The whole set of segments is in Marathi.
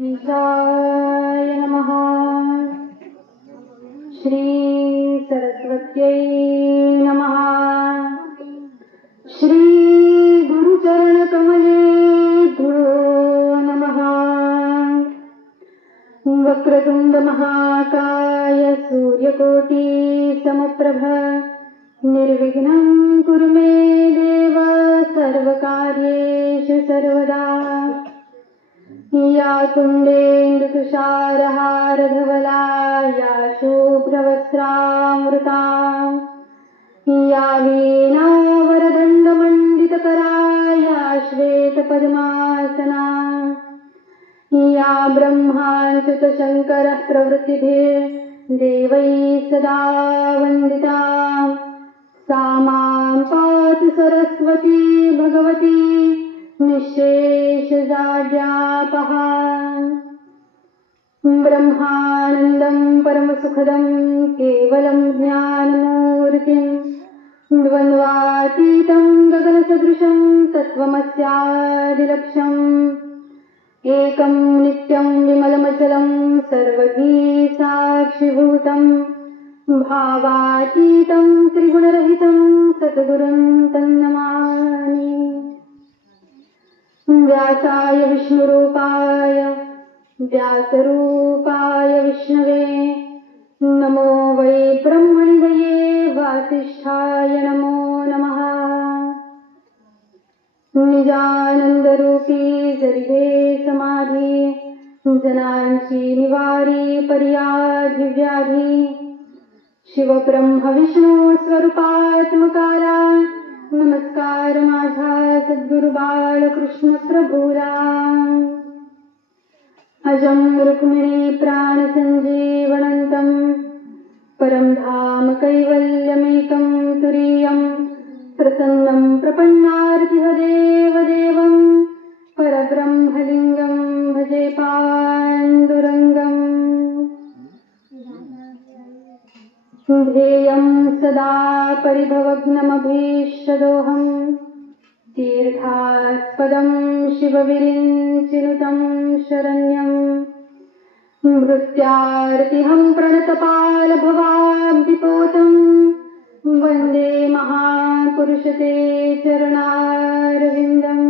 ईशाय नमः। श्री सरस्वत्यै नमः। श्री गुरुचरणकमलेभ्यो नमः। वक्रतुंड महाकाय सूर्यकोटि समप्रभ निर्विघ्नं कुरु मे देव सर्वकार्येषु सर्वदा। या कुन्देन्दुतुषारहारधवला या शुभ्रवस्त्रामृता या वीणावरदण्डमण्डितकरा या श्वेतपद्मासना या ब्रह्माच्युतशङ्करः प्रभृतिभिर्देवैः सदा वन्दिता सा मां पातु सरस्वती भगवती निःशेषजाड्यापहा। ब्रह्मानन्दं परमसुखदं केवलं ज्ञानमूर्तिं द्वन्द्वातीतं गगनसदृशं तत्त्वमस्यादिलक्ष्यम् एकं नित्यं विमलमचलं सर्वधी साक्षिभूतं भावातीतं त्रिगुणरहितं सद्गुरुं तन्नमामि। व्यासाय विष्णुरूपाय व्यासरूपाय विष्णवे नमो वै ब्रह्मणिधये वासिष्ठाय नमो नमः। निजानन्दरूपी जरिहे समाधी जनांची निवारी पर्याधिव्याधी शिवब्रह्म विष्णू स्वरूपात्मकारा नमस्कार माझा सद्गुरु बाळकृष्ण प्रभूला। अजं रुक्मिणी प्राणसञ्जीवनन्तं परं धाम कैवल्यमेकं तुरीयं प्रसन्नं प्रपन्नार्तिहदेव देवं परब्रह्मलिङ्गं भजे पाण्डुरङ्गम्। ध्येयं सदा परिभवग्नमभीष्टदोहम् तीर्थास्पदं शिवविरिञ्चिनुतं शरण्यं भृत्यार्तिहं प्रणतपालभवाब्धिपोतं वन्दे महापुरुषते चरणारविन्दम्।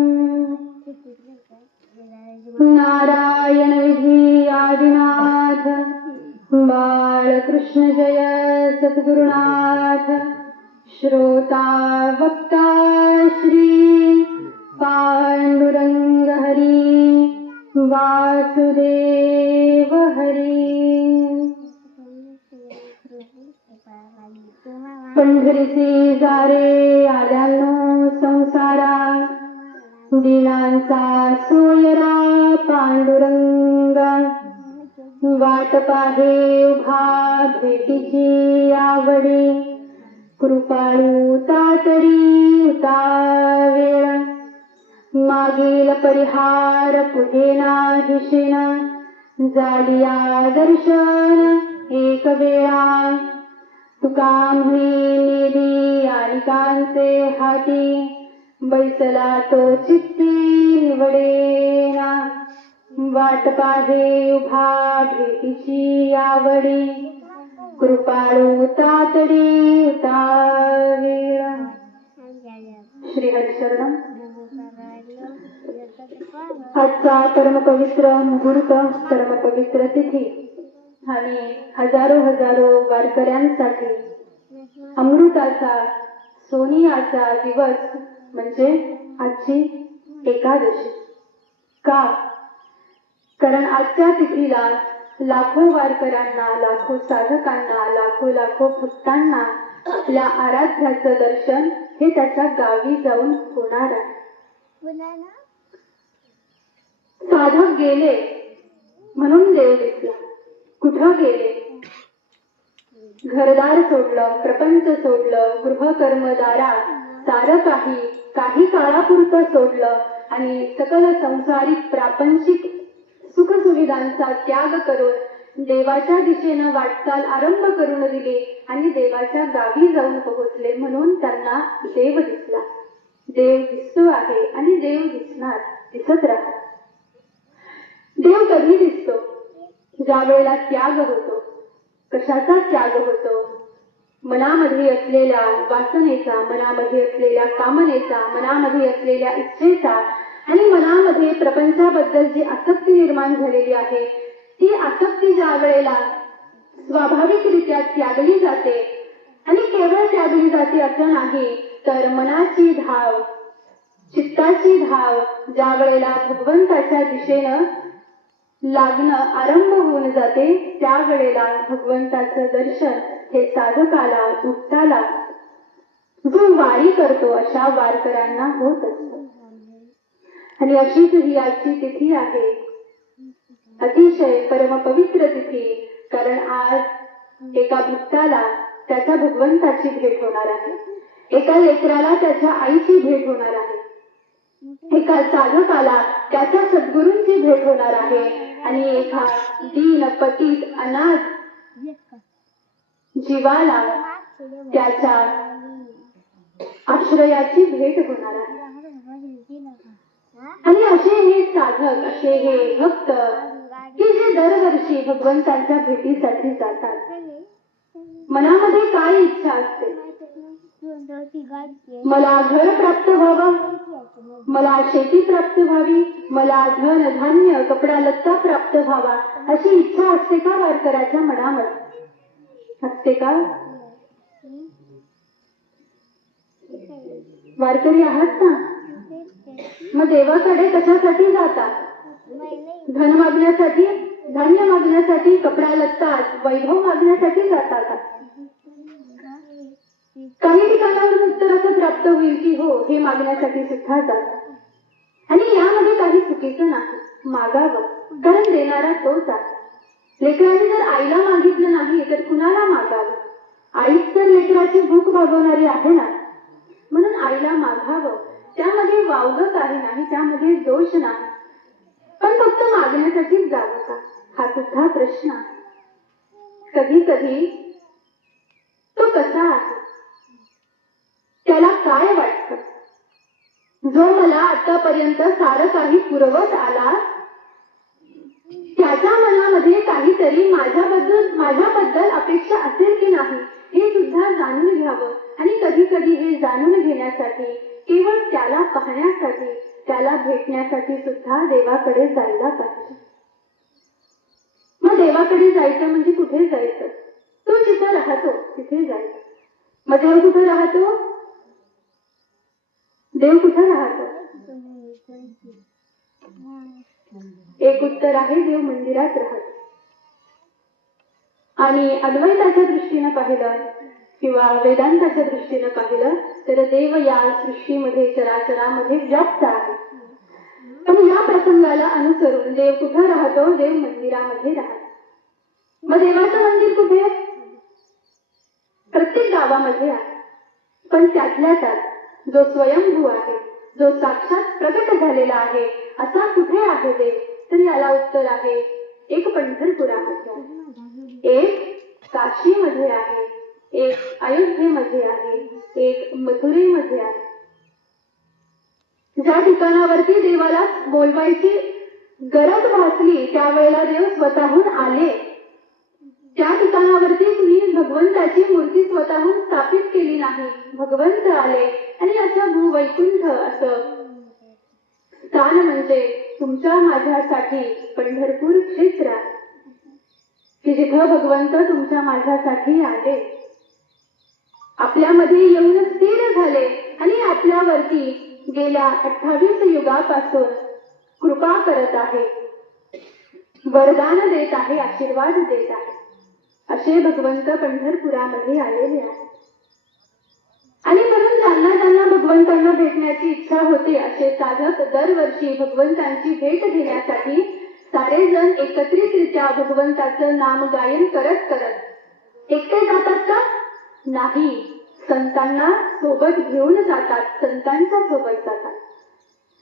नारायण विधि आदिनाथ बाळकृष्ण जय सद्गुरुनाथ श्रोता वक्ता श्री पांडुरंग हरी वासुदेव हरी। पंढरीचे जारे आल्यानो संसारा दिनांचा सोयरा पांडुरंगा वाट पाहे उभा भेटीची आवडी कृपाळू तातडी उतावेळ मागील परिहार पुढेना दिशेन जालिया दर्शन एक वेळा तुका म्हणे नेली आणिकांचे हाती बैसला तो चित्ती निवडेना वाट पाहे उभा भेटीची आवडी कृपाळू तातडी उतावेळ। श्री हरिशरणम। आजचा परमपवित्र मुहूर्त परमपवित्र तिथी आणि हजारो वारकऱ्यांसाठी अमृताचा सोनियाचा दिवस म्हणजे आजची एकादशी। का? कारण आजच्या तिथीला लाखो वारकऱ्यांना लाखो साधकांना लाखो भक्तांना आपल्या आराध्याचं दर्शन हे त्याच्या गावी जाऊन होणार आहे। साधक गेले म्हणून देव दिसला। कुठं गेले? घरदार सोडलं, प्रपंच सोडलं, गृहकर्मदारा सारं काही काळापुरतं सोडलं आणि सकल संसारिक प्रापंचिक सुखसुविधांचा त्याग करून देवाच्या दिशेनं वाटचाल आरंभ करून दिली आणि देवाच्या गावी जाऊन पोहोचले म्हणून त्यांना देव दिसला। देव दिसतो आहे आणि देव दिसणार, दिसत राहा। देव कधी दिसतो? ज्या वेळेला त्याग होतो. कशाचा त्याग होतो? मनामध्ये असलेल्या वासनेचा, मनामध्ये असलेल्या कामनेचा, मनामध्ये असलेल्या इच्छेचा आणि मनामध्ये प्रपंचाबद्दल जी आसक्ती निर्माण झालेली आहे, ती आसक्ती ज्या वेळेला स्वाभाविकरित्या त्यागली जाते आणि केवळ त्यागली जाते असं नाही, तर मनाची धाव, चित्ताची धाव ज्या वेळेला भगवंताच्या दिशेनं लागणं आरंभ होऊन जाते, त्यावेळेला भगवंताचं दर्शन हे साधकाला, भक्ताला, जो वारी करतो अशा वारकऱ्यांना होत असतं. आणि अशीच ही आजची तिथी आहे, अतिशय परमपवित्र तिथी. कारण आज एका भक्ताला त्याच्या भगवंताची भेट होणार आहे, एका लेकराला त्याच्या आईची भेट होणार आहे, एका साधकाला त्याच्या सद्गुरूंची भेट होणार आहे आणि एका दीन पतित अनाथ जीवाला त्याच्या आश्रयाची भेट होणार आहे. आणि असे हे साधक, असे हे भक्त की जे दरवर्षी भगवंतांच्या भेटीसाठी जातात. मनामध्ये काय इच्छा असते? मला घर प्राप्त व्हावं, मला शेती प्राप्त व्हावी, मला धन धान्य कपडा लत्ता प्राप्त व्हावा, अशी इच्छा असते का वारकऱ्याच्या मनामध्ये? असते का? वारकरी आहात ना? मग देवाकडे कशासाठी जातात? धन मागण्यासाठी, धान्य मागण्यासाठी, कपडा लत्ता, वैभव मागण्यासाठी जातात. काही ठिकाणावरून उत्तर असं प्राप्त होईल की हो, हे मागण्यासाठी सुद्धा जातात. आणि यामध्ये काही चुकीचं नाही, मागावं, कारण देणारा तोच आहे. लेकरांनी जर आईला मागितलं नाही तर कुणाला मागावं? आईच तर लेकराची भूक भागवणारी आहे ना, म्हणून आईला मागावं. त्यामध्ये वावगं काही नाही, त्यामध्ये दोष नाही. पण फक्त मागण्यासाठीच जावं का, हा सुद्धा प्रश्न आहे. कधी कधी तो कसा आहे, त्याला काय वाटतं? जो मला आतापर्यंत सारं काही पुरवत आला, त्याच्या मनामध्ये काहीतरी माझ्याबद्दल अपेक्षा असेल की नाही, हे सुद्धा जाणून घ्यावं. आणि कधी कधी हे जाणून घेण्यासाठी, केवळ त्याला पाहण्यासाठी, त्याला भेटण्यासाठी सुद्धा देवाकडे जायला पाहिजे. मग देवाकडे जायचं म्हणजे कुठे जायचं? तो जिथं राहतो तिथे जायचं. मग देव कुठे राहतो? देव कुठे राहतो? एक उत्तर आहे, देव मंदिरात राहतो. आणि अद्वैताच्या दृष्टीनं पाहिलं किंवा वेदांताच्या दृष्टीनं पाहिलं तर देव या सृष्टीमध्ये, चराचरामध्ये व्याप्त आहे. पण या प्रसंगाला अनुसरून देव कुठे राहतो? देव मंदिरामध्ये राहतो. मग देवाचं मंदिर कुठे? प्रत्येक गावामध्ये आहे. पण त्यातल्या त्यात जो स्वयंभू आहे, जो साक्षात प्रकट झालेला आहे, असा कुठे आहे देव? तर याला उत्तर आहे, एक पंढरपुरामध्ये आहे, एक काशीमध्ये आहे, एक अयोध्येमध्ये आहे, एक मथुरेमध्ये आहे. ज्या ठिकाणावरती देवाला बोलवायची गरज भासली त्यावेळेला देव स्वतःहून आले. त्या ठिकाणावरती कुणी भगवंताची मूर्ती स्वतःहून स्थापित केली नाही, भगवंत आले. आणि असं भूवैकुंठ असं स्थान म्हणजे तुमच्या माझ्यासाठी पंढरपूर क्षेत्र आहे की जिथं भगवंत तुमच्या माझ्यासाठी आले, आपल्यामध्ये येऊन स्थिर झाले आणि आपल्यावरती गेल्या 28 युगापासून कृपा करत आहे, वरदान देत आहे, आशीर्वाद देत आहे. असे भगवंत पंढरपुरामध्ये आलेले आहे. आणि म्हणून ज्यांना ज्यांना भगवंतांना भेटण्याची इच्छा होते असे साधक दरवर्षी भगवंतांची भेट घेण्यासाठी सारेजण एकत्रितरित्या भगवंताचं नाम गायन करत करत एकटे जातात का? नाही, संतांना सोबत घेऊन जातात, संतांच्या सोबत जातात.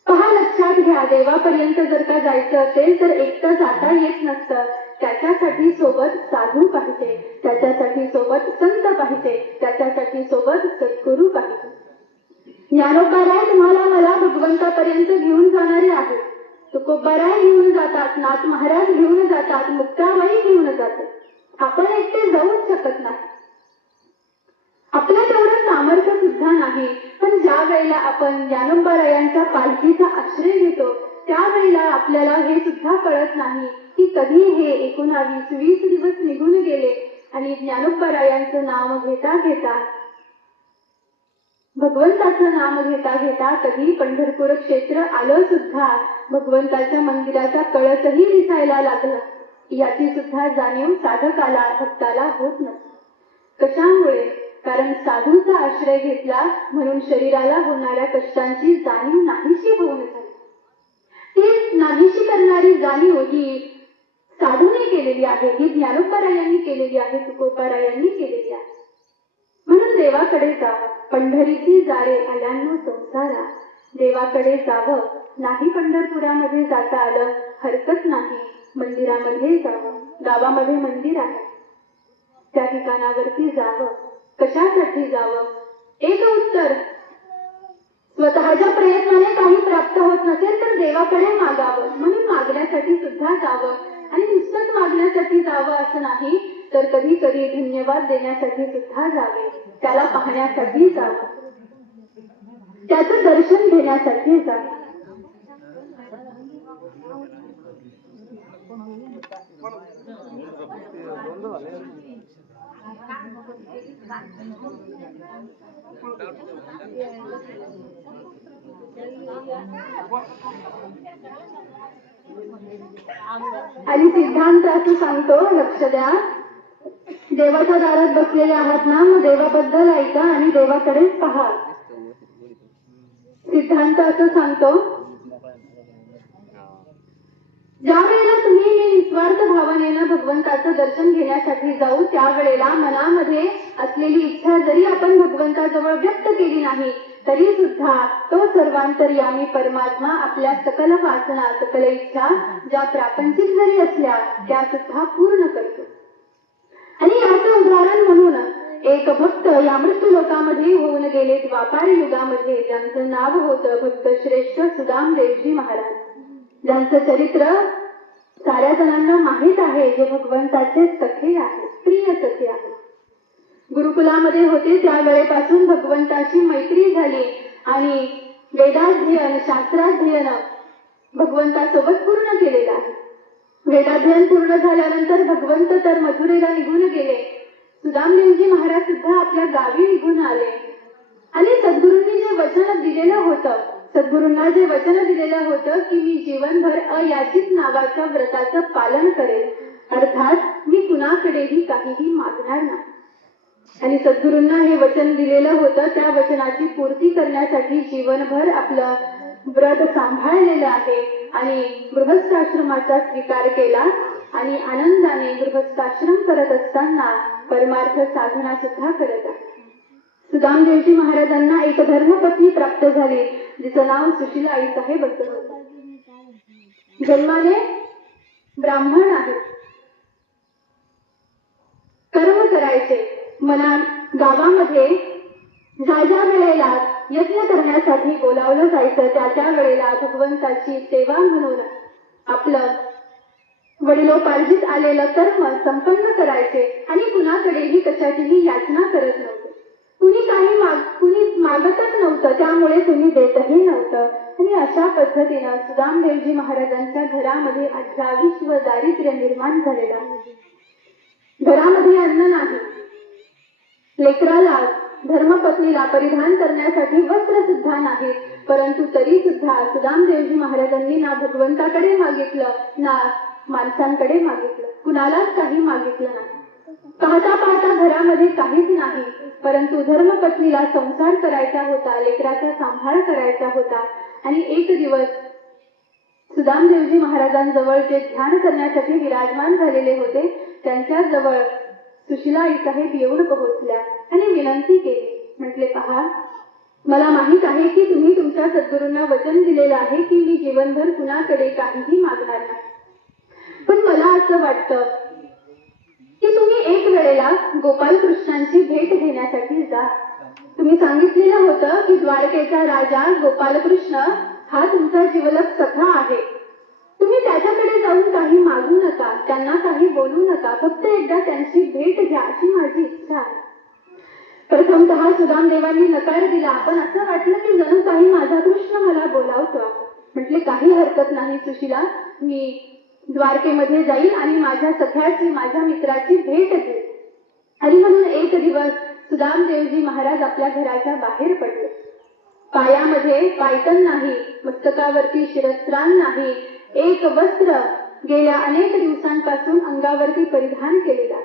पहा, लक्षात घ्या, देवापर्यंत जर का जायचं असेल तर एकटं जाता येत नसतं. त्याच्यासाठी सोबत साधू पाहिजे, त्याच्यासाठी सोबत संत पाहिजे, त्याच्यासाठी सोबत सद्गुरू पाहिजे. ज्ञानोबा राय तुम्हाला मला भगवंतापर्यंत घेऊन जाणारे आहेत. तुकोबाराय घेऊन जातात, नाथ महाराज घेऊन जातात, मुक्ताबाई घेऊन जातात. आपण एकटे जाऊच शकत नाही. आपलं तेवढं सामर्थ्य सुद्धा नाही. पण ज्या वेळेला आपण ज्ञानोबारायांच्या पालखीचा आश्रय घेतो त्यावेळेला आपल्याला हे सुद्धा कळत नाही की कधी हे 19-20 दिवस निघून गेले आणि ज्ञानोबारायांचं नाम घेता घेता, भगवंताचं नाम घेता घेता कधी पंढरपूर क्षेत्र आलं सुद्धा, भगवंताच्या मंदिराचा कळसही दिसायला लागला. याची सुद्धा जाणीव साधकाला, भक्ताला होत नसते. कशामुळे? कारण साधूचा आश्रय घेतला म्हणून शरीराला होणाऱ्या कष्टांची जाणीव नाहीशी होऊन झाली. ती नाहीशी करणारी जाणीव ही साधूने केलेली आहे, ही ज्ञानोबारायांनी केलेली आहे, तुकोबारायांनी केलेली आहे. म्हणून देवाकडे जावं. पंढरीची जारे आल्यानो संसारा, देवाकडे जावं. नाही पंढरपुरामध्ये जाता आलं हरकत नाही, मंदिरामध्ये जावं. गावामध्ये मंदिर आहे, त्या ठिकाणावरती जावं. कशासाठी जावं? एक उत्तर, स्वतःच्या प्रयत्नाने काही प्राप्त होत नसेल तर देवाकडे मागावं. म्हणून मागण्यासाठी सुद्धा जावं. आणि नुसतंच मागण्यासाठी जावं असं नाही, तर कधी कधी धन्यवाद देण्यासाठी सुद्धा जावे. त्याला पाहण्यासाठी जावं, त्याचं दर्शन घेण्यासाठी जावं. आणि सिद्धांत असं सांगतो, लक्ष द्या, देवाच्या दारात बसलेले आहात ना, मग देवाबद्दल ऐका आणि देवाकडेच पहा. सिद्धांत असं सांगतो, ज्या वेळेला तुम्ही निस्वार्थ भावनेनं भगवंताचं दर्शन घेण्यासाठी जाऊ त्यावेळेला मनामध्ये असलेली इच्छा जरी आपण भगवंताजवळ व्यक्त केली नाही तरी सुद्धा तो सर्वांतर्यामी परमात्मा आपल्या सकल वासना, सकल इच्छा ज्या प्रापंचिक जरी असल्या त्या सुद्धा पूर्ण करतो. आणि याचं उदाहरण म्हणून एक भक्त या मृत्यू लोकामध्ये होऊन गेले द्वापार युगामध्ये, ज्यांचं नाव होतं भक्त श्रेष्ठ सुदामदेवजी महाराज, ज्यांचं चरित्र साऱ्या जणांना माहीत आहे, जे भगवंताचे सखे आहेत, प्रिय सखे आहेत. गुरुकुलामध्ये होते त्या वेळेपासून भगवंताची मैत्री झाली आणि वेदाध्ययन, शास्त्राध्ययन भगवंतासोबत पूर्ण केलेलं आहे. वेदाध्ययन पूर्ण झाल्यानंतर भगवंत तर मथुरेला निघून गेले. सुदामदेवजी महाराज सुद्धा आपल्या गावी निघून आले आणि सद्गुरूंनी जे वचन दिलेलं होतं, सद्गुरूंना जे वचन दिलेलं होतं की मी जीवनभर अयाचित नावाच्या व्रताचं पालन करेल, अर्थात मी कुणाकडेही काहीही मागणार नाही. आणि सद्गुरूंना हे वचन दिलेलं होतं, त्या वचनाची पूर्ती करण्यासाठी जीवनभर आपलं व्रत सांभाळलेलं आहे आणि गृहस्थाश्रमाचा स्वीकार केला आणि आनंदाने गृहस्थाश्रम करत असताना परमार्थ साधना सुद्धा करत आहे. सुदामदेवजी महाराजांना एक धर्मपत्नी प्राप्त झाली, जिचं नाव सुशीला आई साहेब असं होतं. जन्माने ब्राह्मण आहे. कर्म करायचे. मनात गावामध्ये ज्या ज्या वेळेला यज्ञ करण्यासाठी बोलावलं जायचं त्या त्या वेळेला भगवंताची सेवा म्हणून आपलं वडिलोपार्जित आलेलं कर्म संपन्न करायचे आणि कुणाकडेही कशाचीही याचना करत नव्हते. कुणी मागतच नव्हतं, त्यामुळे कुणी देतही नव्हतं. आणि अशा पद्धतीनं सुदामदेवजी महाराजांच्या घरामध्ये 18 दारिद्र्य निर्माण झालेलं आहे. घरामध्ये अन्न नाही, लेकराला धर्मपत्नीला परिधान करण्यासाठी वस्त्र सुद्धा नाही, परंतु तरी सुद्धा सुदामदेवजी महाराजांनी ना भगवंताकडे मागितलं ना माणसांकडे मागितलं, कुणालाच काही मागितलं नाही. पाहता पाहता घरामध्ये काहीच नाही, परंतु धर्मपत्नीला संसार करायचा होता, लेकराचा सांभाळ करायचा होता. आणि एक दिवस सुदामदेवजी महाराजांजवळ जे ध्यान करण्यासाठी विराजमान झालेले होते त्यांच्या जवळ सुशीला आई साहेब येऊन पोहोचल्या आणि विनंती केली. म्हटले, पहा, मला माहित आहे की तुम्ही तुमच्या सद्गुरूंना वचन दिलेलं आहे की मी जीवनभर कुणाकडे काहीही मागणार नाही, पण मला असं वाटतं की तुम्ही एक वेळेला गोपालकृष्णांची भेट घेण्यासाठी जा. तुम्ही सांगितलेलं होतं की द्वारकेचा राजा गोपालकृष्ण हा तुमचा जिवलग सखा आहे माझ्याकडे जाऊन काही मागू नका, त्यांना काही बोलू नका, फक्त एकदा त्यांची भेट घ्या अशी माझी इच्छा आहे. प्रथमतः सुदामदेवांनी नकार दिला, पण असं वाटलं की जणू काही माझा कृष्ण मला बोलावतो. म्हटले काही हरकत नाही सुशीला, मी द्वारकेमध्ये जाईल आणि माझ्या सख्याची, माझ्या मित्राची भेट घेईल. आणि म्हणून एक दिवस सुदामदेवजी महाराज आपल्या घराच्या बाहेर पडले. पायामध्ये पायतन नाही, मस्तकावरती शिरस्त्राण नाही, एक वस्त्र गेल्या अनेक दिवसांपासून अंगावरती परिधान केलेला.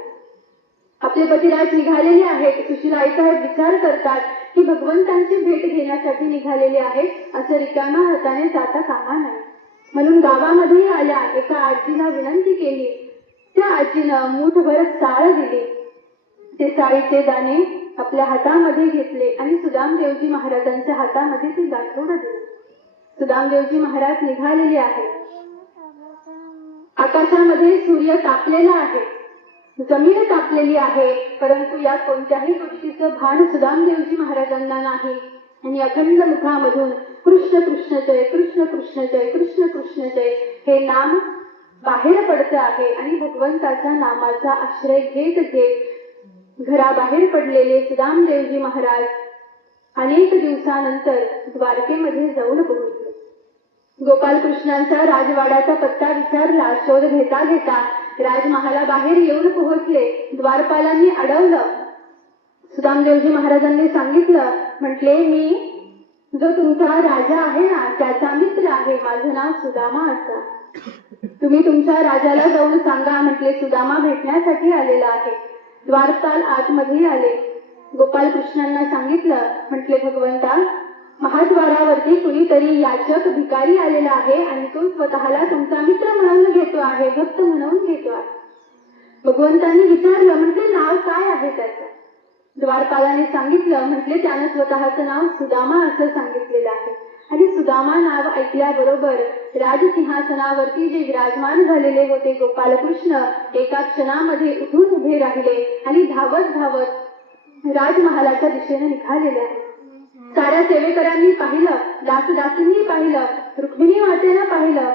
आपले पतिराज निघालेले आहेत. सुशीला आईसाहेब विचार करतात की भगवंतांची भेट घेण्यासाठी निघालेले आहेत, असं रिकाम्या हाताने जाता कामा नये. म्हणून गावामध्ये आल्या एका आजीला विनंती केली. त्या आजीनं मूठभर साळ दिली. ते साळीचे दाणे आपल्या हातामध्ये घेतले आणि सुदामदेवजी महाराजांच्या हातामध्ये ते गाठोडं दिले. सुदामदेवजी महाराज निघालेले आहेत. आकाशामध्ये सूर्य तापलेला आहे, जमीन तापलेली आहे, परंतु या कोणत्याही गोष्टीचं भान सुदामदेवजी महाराजांना नाही. आणि अखंड मुखामधून कृष्ण कृष्ण जय, कृष्ण कृष्ण जय, कृष्ण कृष्ण जय हे नाम बाहेर पडत आहे. आणि भगवंताच्या नामाचा आश्रय घेत घेत घराबाहेर पडलेले सुदामदेवजी महाराज अनेक दिवसानंतर द्वारकेमध्ये जाऊन पोहोचले. गोपालकृष्णांचा राजवाड्याचा पत्ता विचारला. शोध घेता घेता राजमहाला बाहेर येऊन पोहोचले. द्वारपालांनी अडवलं. सुदामदेवजी महाराजांनी सांगितलं, म्हटले मी जो तुमचा राजा आहे ना त्याचा मित्र आहे, माझं नाव सुदामा असं. तुम्ही तुमच्या राजाला जाऊन सांगा, म्हटले सुदामा भेटण्यासाठी आलेला आहे. द्वारपाल आतमध्ये आले. गोपालकृष्णांना सांगितलं, म्हटले भगवंता, महाद्वारावरती कुणीतरी याचक भिकारी आलेला आहे आणि तो स्वतःला तुमचा मित्र म्हणून घेतो आहे, भक्त म्हणून घेतो आहे. भगवंतांनी विचारलं, म्हटले नाव काय आहे त्याचं? द्वारपालाने सांगितलं, म्हटले त्यानं स्वतःचं नाव सुदामा असं सांगितलेलं आहे. आणि सुदामा नाव ऐकल्याबरोबर राजसिंहासनावरती जे विराजमान झालेले होते गोपालकृष्ण एका क्षणामध्ये उठून उभे राहिले आणि धावत धावत राजमहालाच्या दिशेने निघालेले आहेत. साऱ्या सेवेकरांनी पाहिलं, दासदासींनी पाहिलं, रुक्मिणी मातेनं पाहिलं,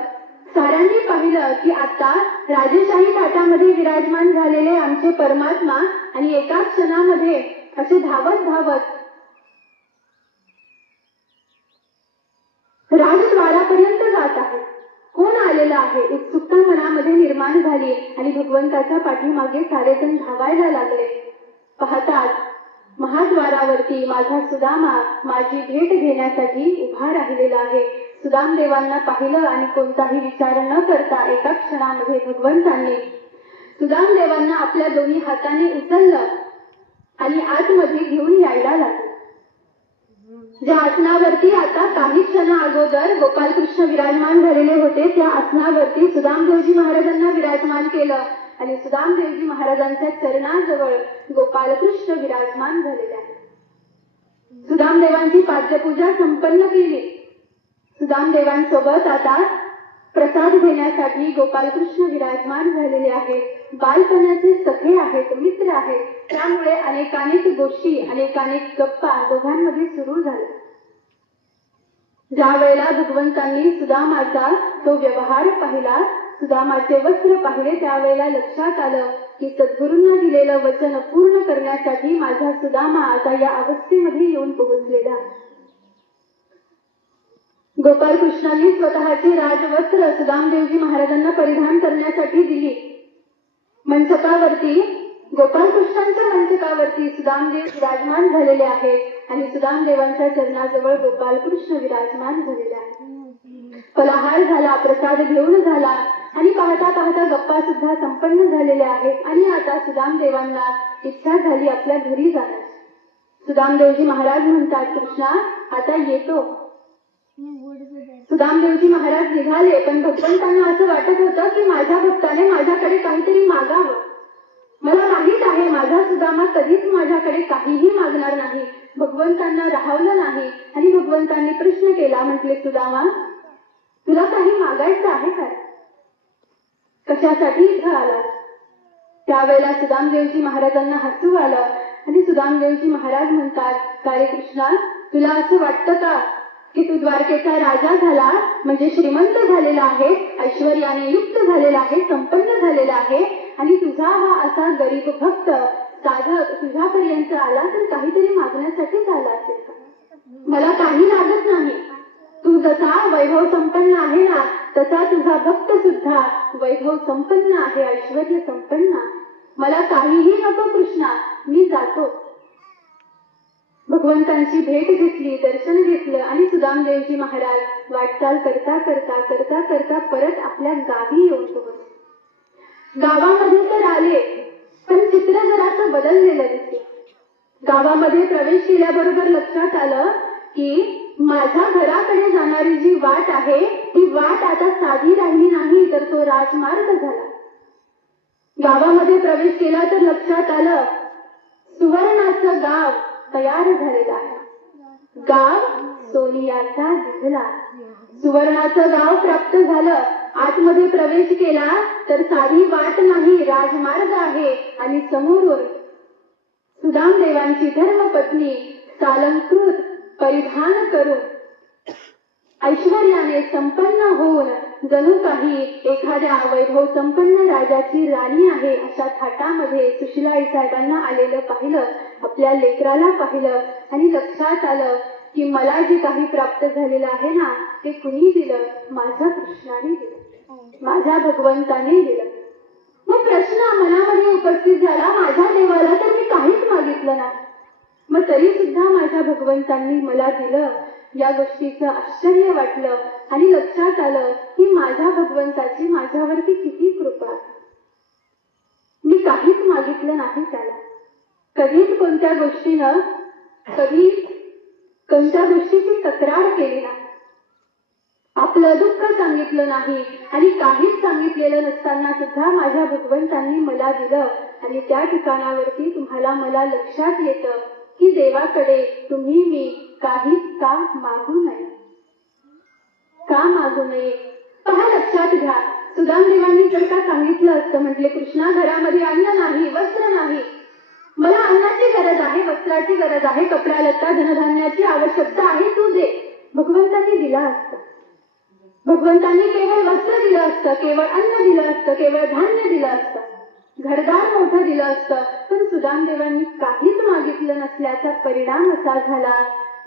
साऱ्यांनी पाहिलं की आता राजेशाही थाटामध्ये विराजमान झालेले आमचे परमात्मा आणि एका क्षणामध्ये असे धावत धावत राजद्वारापर्यंत जात आहे. कोण आलेला आहे? उत्सुकता मनामध्ये निर्माण झाली आणि भगवंताच्या पाठीमागे सारेजण धावायला लागले. पाहतात महाद्वारावरती माझा सुदामा माझी भेट घेण्यासाठी उभा राहिलेला आहे. सुदामदेवांना पाहिलं आणि कोणताही विचार न करता एका क्षणामध्ये भगवंतांनी सुदामदेवांना आपल्या दोन्ही हाताने उचललं आणि आतमध्ये घेऊन यायला लागले. ज्या आसनावरती आता काही क्षण अगोदर गोपालकृष्ण विराजमान झालेले होते त्या आसनावरती सुदामदेवजी महाराजांना विराजमान केलं आणि सुदामदेवजी महाराजांच्या चरणाजवळ गोपालकृष्ण विराजमान झालेले आहेत. सुदामदेवांची पाद्यपूजा संपन्न केली. सुदामदेवांसोबत आता प्रसाद घेण्यासाठी गोपालकृष्ण विराजमान झालेले आहेत. बालपणाचे सखे आहेत, मित्र आहेत. त्यामुळे अनेकानेक गोष्टी, अनेकानेक गप्पा दोघांमध्ये सुरू झाल्या. ज्या वेळेला भगवंतांनी सुदामाचा तो व्यवहार पाहिला, सुदामाचे वस्त्र पाहिले, त्यावेळेला लक्षात आलं की सद्गुरूंना दिलेलं वचन पूर्ण करण्यासाठी माझा सुदामा आता या अवस्थेमध्ये येऊन पोहोचलेला. गोपालकृष्णांनी स्वतःचे राजवस्त्र सुदामदेवजी महाराजांना परिधान करण्यासाठी दिली. मंचकावरती गोपालकृष्णांच्या मंचकावरती सुदामदेव विराजमान झालेले आहेत आणि सुदामदेवांच्या चरणाजवळ गोपालकृष्ण विराजमान झालेले आहेत. फलाहार झाला, प्रसाद घेऊन झाला आणि पाहता पाहता गप्पा सुद्धा संपन्न झालेल्या आहेत. आणि आता सुदामदेवांना इच्छा झाली आपल्या घरी जाण्याची. सुदामदेवजी महाराज म्हणतात, कृष्णा आता येतो. सुदामदेवजी महाराज निघाले, पण भगवंतांना असं वाटत होतं की माझ्या भक्ताने माझ्याकडे काहीतरी मागावं. मला माहित आहे माझा सुदामा कधीच माझ्याकडे काहीही मागणार नाही. भगवंतांना राहवलं नाही आणि भगवंतांनी प्रश्न केला, म्हटले सुदामा तुला काही मागायचं आहे का? कशासाठी इथं आलास? त्यावेळेला सुदामदेवजी महाराजांना हसू आलं आणि सुदामदेवजी महाराज म्हणतात, का रे कृष्णा, तुला असं वाटतं का की तू द्वारकेचा राजा झाला म्हणजे श्रीमंत झालेला आहे, ऐश्वर्याने युक्त झालेला आहे, संपन्न झालेला आहे, आणि तुझा हा असा गरीब भक्त साधक तुझ्यापर्यंत आला तर काहीतरी मागण्यासाठीच आला असेल का? मला काही लागत नाही. तू जसा वैभव संपन्न आहे ना, तसा तुझा भक्त सुद्धा वैभव संपन्न आहे, ऐश्वर्य संपन्न आहे. मला काहीही नको कृष्णा, मी जातो. भगवंतांची भेट घेतली, दर्शन घेतलं आणि सुदामदेवजी महाराज वाटचाल करता करता करता करता परत आपल्या गावी येऊन पोहोचले. गावामध्ये तर आले, पण चित्र जरासं बदललेलं दिसलं. गावामध्ये प्रवेश केल्याबरोबर लक्षात आलं की माझ्या घराकडे जाणारी जी वाट आहे ती वाट आता साधी राहिली नाही, तर तो राजमार्ग झाला. गावामध्ये प्रवेश केला तर लक्षात आलं सुवर्णाचं गाव तयार झालेलं आहे. गाव सोनियाचा दिसला. सुवर्णाचं गाव प्राप्त झालं. आतमध्ये प्रवेश केला तर साधी वाट नाही, राजमार्ग आहे. आणि समोरून सुदामदेवांची धर्मपत्नी सालंकृत परिधान करून ऐश्वर्याने संपन्न होऊन जणू काही एखाद्या वैभव संपन्न राजाची राणी आहे अशा थाटामध्ये सुशीलाई साहेबांना आलेलं पाहिलं, आपल्या लेकराला पाहिलं आणि लक्षात आलं की मला जे काही प्राप्त झालेलं आहे ना ते कुणी दिलं? माझ्या कृष्णाने दिलं, माझ्या भगवंताने दिलं. मग प्रश्न मनामध्ये उपस्थित झाला, माझ्या देवाला तर मी काहीच मागितलं नाही, मग तरी सुद्धा माझ्या भगवंतांनी मला दिलं. या गोष्टीचं आश्चर्य वाटलं आणि लक्षात आलं की माझ्या भगवंताची माझ्यावरती किती कृपा आहे. मी काहीच मागितलं नाही त्याला. कधीच कोणत्या गोष्टीनं कधीच कोणत्या गोष्टीची तक्रार केली नाही, आपलं दुःख सांगितलं नाही आणि काहीच सांगितलेलं नसताना सुद्धा माझ्या भगवंतांनी मला दिलं. आणि त्या ठिकाणावरती तुम्हाला मला लक्षात येतं की देवाकडे तुम्ही मी काहीच का मागू नये. का मागू नये? पहा, लक्षात घ्या, सुदामदेवांनी जर का सांगितलं असतं, म्हटले कृष्णा घरामध्ये अन्न नाही, वस्त्र नाही, मला अन्नाची गरज आहे, वस्त्राची गरज आहे, कपडा लत्ता धनधान्याची आवश्यकता आहे, तू दे. भगवंतांनी दिला असतं. भगवंतांनी केवळ वस्त्र दिलं असतं, केवळ अन्न दिलं असतं, केवळ धान्य दिलं असतं, घरदार मोठं दिलं असतं. पण सुदामदेवांनी काहीच मागितलं नसल्याचा परिणाम असा झाला,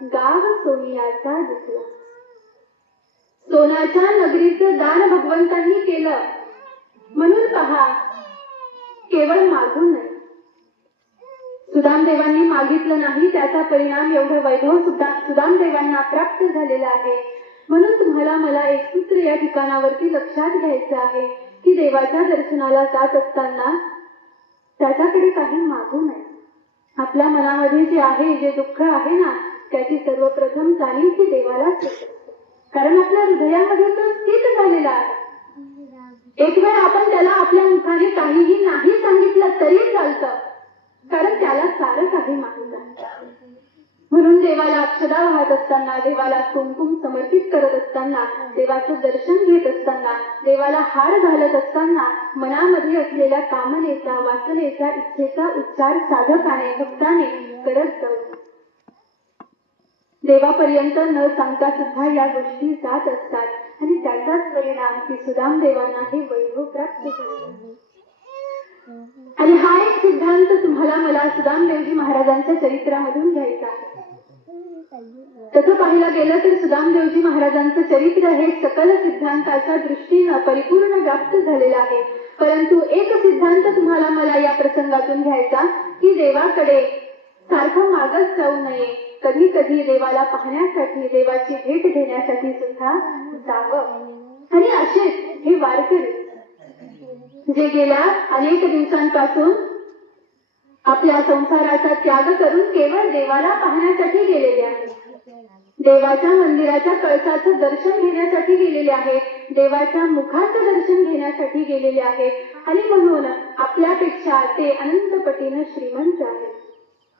गाव सोनियाचा दिसला. सोन्याच्या नगरीचं दान भगवंतांनी केलं. म्हणून पहा, केवळ मागू नये. सुदामदेवांनी मागितलं नाही, त्याचा परिणाम एवढं वैभव सुद्धा सुदामदेवांना प्राप्त झालेला आहे. म्हणून तुम्हाला मला एक सूत्र या ठिकाणावरती लक्षात घ्यायचं आहे की देवाच्या दर्शनाला जात असताना त्याच्याकडे काही मागू नये. आपल्या मनामध्ये जे आहे, जे दुःख आहे ना, त्याची सर्वप्रथम जाणीव ती देवालाच होते. कारण आपल्या हृदयामध्ये तो स्थित झालेला आहे. एक वेळ आपण त्याला आपल्या मुखाने काहीही नाही सांगितलं तरी चालतं, कारण त्याला सारं काही माहित आहे. म्हणून देवाला अक्षदा वाहत असताना, देवाला कुंकुम समर्पित करत असताना, देवाचं दर्शन घेत असताना, देवाला हार घालत असताना मनामध्ये असलेल्या कामनेचा, वासनेचा, इच्छेचा उच्चार साधकाने, भक्ताने करत जाऊ. देवापर्यंत न सांगता सुद्धा या गोष्टी जात असतात आणि त्याचाच परिणाम की सुदामदेवांना हे वैभव प्राप्त झाले. आणि हा एक सिद्धांत तुम्हाला मला सुदामदेवजी महाराजांच्या चरित्रामधून घ्यायचा आहे. तसं पाहिलं गेलं तर सुदामदेवजी महाराजांचं चरित्र हे सकल सिद्धांताच्या दृष्टीनं परिपूर्ण व्याप्त झालेलं आहे. परंतु एक सिद्धांत तुम्हाला मला या प्रसंगातून घ्यायचा की देवाकडे सारखं मागत जाऊ नये. कधी कधी देवाला पाहण्यासाठी, देवाची भेट घेण्यासाठी सुद्धा जावं. आणि असेच हे वारकरी जे गेल्या अनेक दिवसांपासून आपल्या संसाराचा त्याग करून केवळ देवाला पाहण्यासाठी गेलेले आहेत, देवाच्या मंदिराच्या कळसाचं दर्शन घेण्यासाठी गेलेले आहेत, देवाच्या मुखाचं दर्शन घेण्यासाठी गेलेले आहेत आणि म्हणून आपल्यापेक्षा ते अनंत पटीनं श्रीमंत आहेत.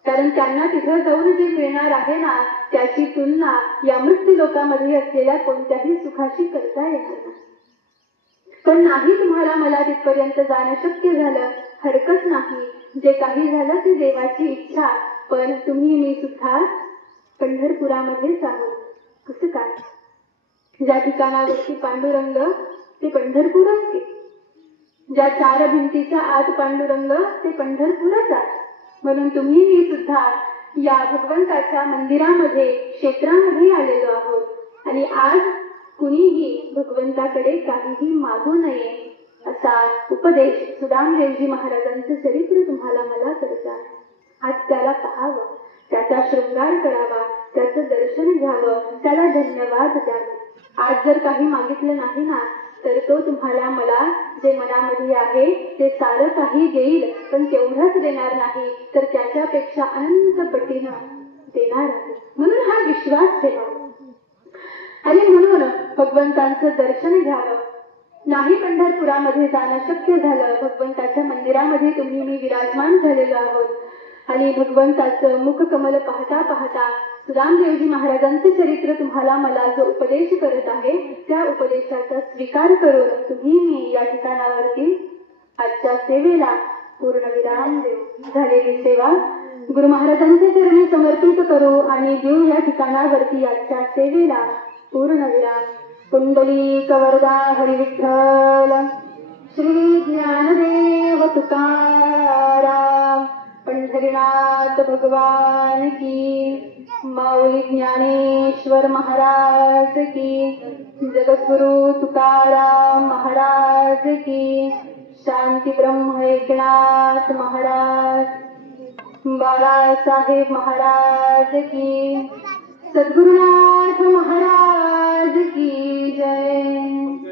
कारण त्यांना तिथं जाऊन जे मिळणार आहे ना, त्याची तुलना या मृत्यू लोकांमध्ये असलेल्या कोणत्याही सुखाशी करता येणार नाही. पण नाही, तुम्हाला मला तिथपर्यंत जाणं शक्य झालं, हरकत नाही. जे काही झालं ते देवाची इच्छा. पण तुम्ही मी सुद्धा पंढरपुरामध्येच आहोत. कसं काय? ज्या ठिकाणावरती पांडुरंग ते पंढरपूरच की. ज्या चार भिंतीच्या आत पांडुरंग ते पंढरपूरच आहे. म्हणून तुम्ही मी सुद्धा या भगवंताच्या मंदिरामध्ये क्षेत्रामध्ये आलेलो आहोत आणि आज कुणीही भगवंताकडे काहीही मागू नये असा उपदेश सुदामदेवजी महाराजांचं चरित्र तुम्हाला मला करायचं आहे. आज त्याला पाहावं, त्याचा शृंगार करावा, त्याचं दर्शन घ्यावं, त्याला धन्यवाद द्यावे. आज जर काही मागितलं नाही ना तर तो तुम्हाला मला जे मनामध्ये आहे ते सारं काही देईल, पण तेवढंच देणार नाही तर त्याच्यापेक्षा अनंत पटीनं देणार आहे. म्हणून हा विश्वास ठेवा आणि म्हणून भगवंतांचं दर्शन घ्यावं. नाही पंढरपुरामध्ये जाणं शक्य झालं, भगवंताच्या मंदिरामध्ये तुम्ही मी विराजमान झालेलो आहोत आणि भगवंताचं मुखकमल पाहता पाहता सुदामदेवजी महाराजांचे चरित्र तुम्हाला मला जो उपदेश करत आहे त्या उपदेशाचा स्वीकार करून तुम्ही मी या ठिकाणावरती आजच्या सेवेला पूर्णविराम देऊ. झालेली सेवा गुरु महाराजांचे चरणी समर्पित करू आणि देऊ या ठिकाणावरती आजच्या सेवेला पूर्णविराम. कुंडलीक वरदा हरी विठ्ठल. श्री ज्ञानदेव तुकाराम. पंढरीनाथ भगवान की. माऊली ज्ञानेश्वर महाराज की. जगद्गुरु तुकाराम महाराज की. शांती ब्रह्म एकनाथ महाराज. बाळासाहेब महाराज की. सद्गुरुनाथ महाराज की जय.